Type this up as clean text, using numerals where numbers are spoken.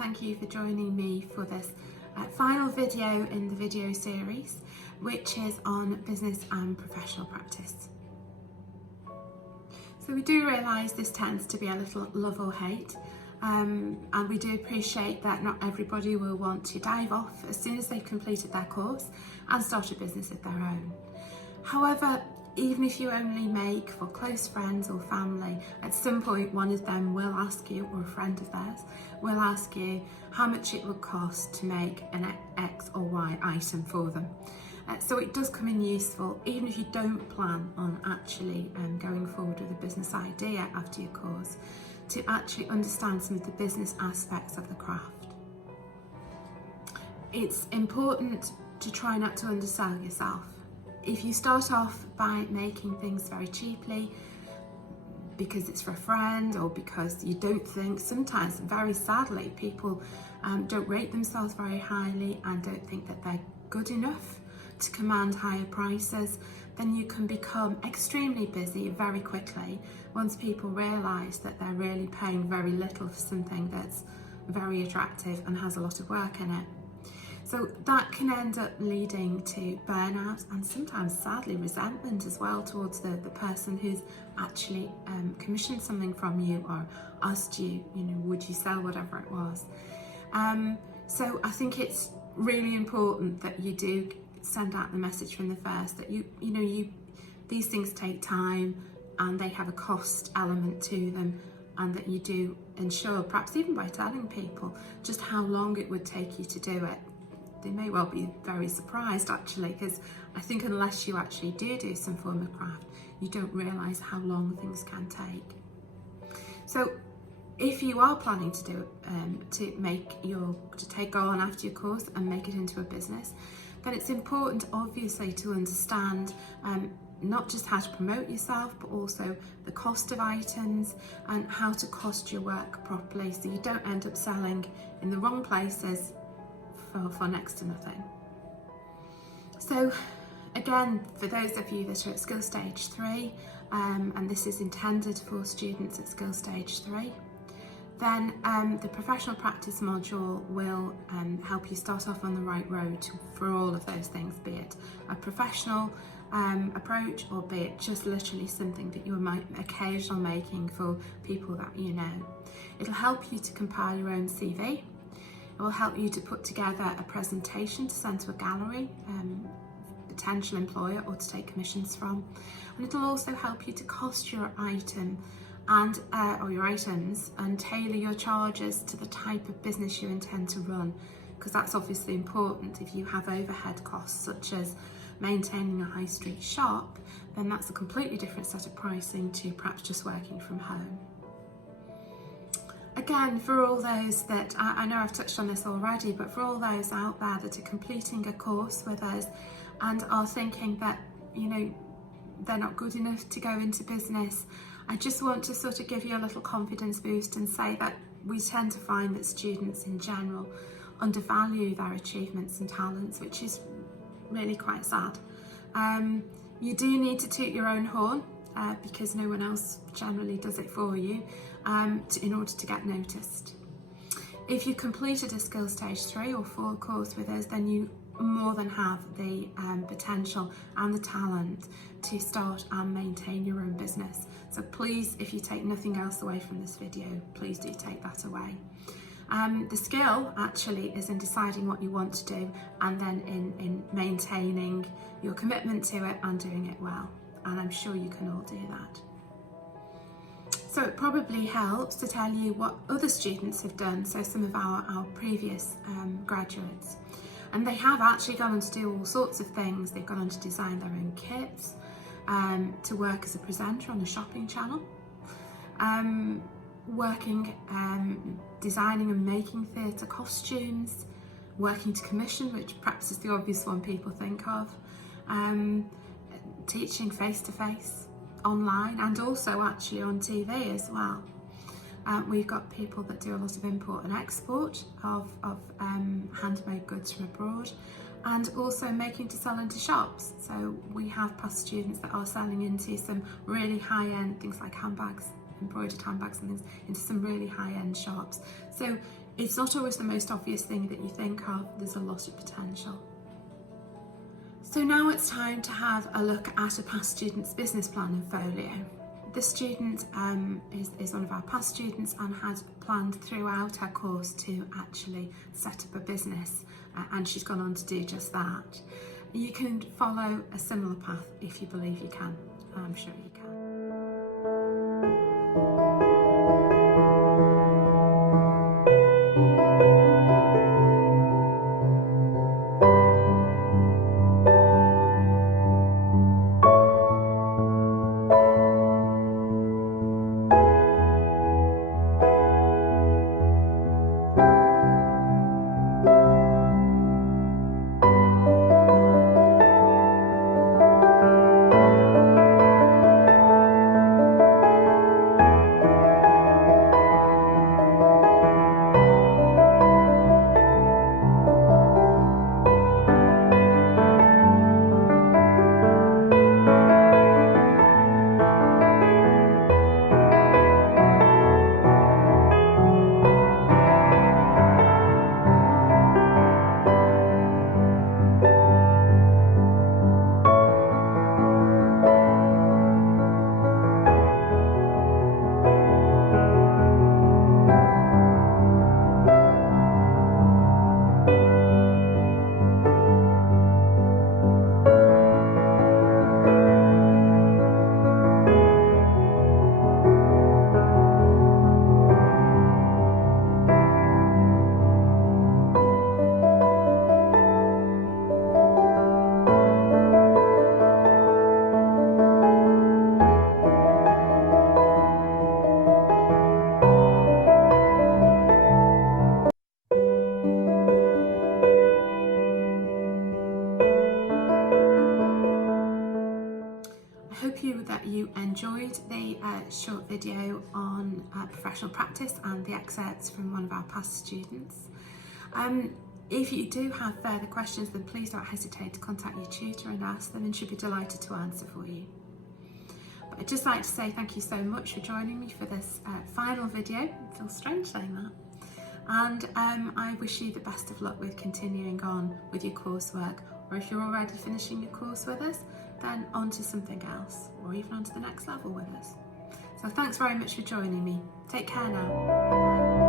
thank you for joining me for this final video in the video series, which is on business and professional practice. So we do realise this tends to be a little love or hate, and we do appreciate that not everybody will want to dive off as soon as they've completed their course and start a business of their own. However, even if you only make for close friends or family, at some point one of them will ask you, or a friend of theirs will ask you, how much it would cost to make an X or Y item for them. So it does come in useful, even if you don't plan on actually going forward with a business idea after your course, to actually understand some of the business aspects of the craft. It's important to try not to undersell yourself. If you start off by making things very cheaply because it's for a friend or because you don't think, sometimes very sadly, people don't rate themselves very highly and don't think that they're good enough to command higher prices, then you can become extremely busy very quickly once people realise that they're really paying very little for something that's very attractive and has a lot of work in it. So that can end up leading to burnout and sometimes sadly resentment as well towards the person who's actually commissioned something from you or asked you, would you sell whatever it was. So I think it's really important that you do send out the message from the first that these things take time and they have a cost element to them, and that you do ensure, perhaps even by telling people, just how long it would take you to do it. They may well be very surprised actually, because I think unless you actually do some form of craft, you don't realise how long things can take. So if you are planning to do to take on after your course and make it into a business, then it's important obviously to understand not just how to promote yourself, but also the cost of items and how to cost your work properly, so you don't end up selling in the wrong places for next to nothing. So again, for those of you that are at Skill Stage 3, and this is intended for students at Skill Stage 3, then the professional practice module will help you start off on the right road for all of those things, be it a professional approach or be it just literally something that you're occasionally making for people that you know. It'll help you to compile your own CV. It will help you to put together a presentation to send to a gallery, potential employer, or to take commissions from. And it'll also help you to cost your item and or your items and tailor your charges to the type of business you intend to run, because that's obviously important. If you have overhead costs such as maintaining a high street shop, then that's a completely different set of pricing to perhaps just working from home. Again, for all those that, I know I've touched on this already, but for all those out there that are completing a course with us and are thinking that, they're not good enough to go into business, I just want to sort of give you a little confidence boost and say that we tend to find that students in general undervalue their achievements and talents, which is really quite sad. You do need to toot your own horn because no one else generally does it for you in order to get noticed. If you completed a Skill Stage 3 or 4 course with us, then you more than have the potential and the talent to start and maintain your own business. So please, if you take nothing else away from this video, please do take that away. The skill actually is in deciding what you want to do and then in maintaining your commitment to it and doing it well. And I'm sure you can all do that. So it probably helps to tell you what other students have done, so some of our previous graduates. And they have actually gone on to do all sorts of things. They've gone on to design their own kits, to work as a presenter on a shopping channel, designing and making theatre costumes, working to commission, which perhaps is the obvious one people think of, teaching face-to-face, online, and also actually on TV as well. We've got people that do a lot of import and export of handmade goods from abroad, and also making to sell into shops. So we have past students that are selling into some really high-end things like handbags, embroidered handbags and things, into some really high-end shops. So It's not always the most obvious thing that you think of. There's a lot of potential. So now it's time to have a look at a past student's business plan and folio. The student is one of our past students and has planned throughout her course to actually set up a business, and she's gone on to do just that. You can follow a similar path if you believe you can. I'm sure you can. I hope that you enjoyed the short video on professional practice and the excerpts from one of our past students. If you do have further questions, then please don't hesitate to contact your tutor and ask them, and she'll be delighted to answer for you. But I'd just like to say thank you so much for joining me for this final video. It feels strange saying that. And I wish you the best of luck with continuing on with your coursework, or if you're already finishing your course with us, then on to something else, or even on to the next level with us. So thanks very much for joining me. Take care now. Bye-bye.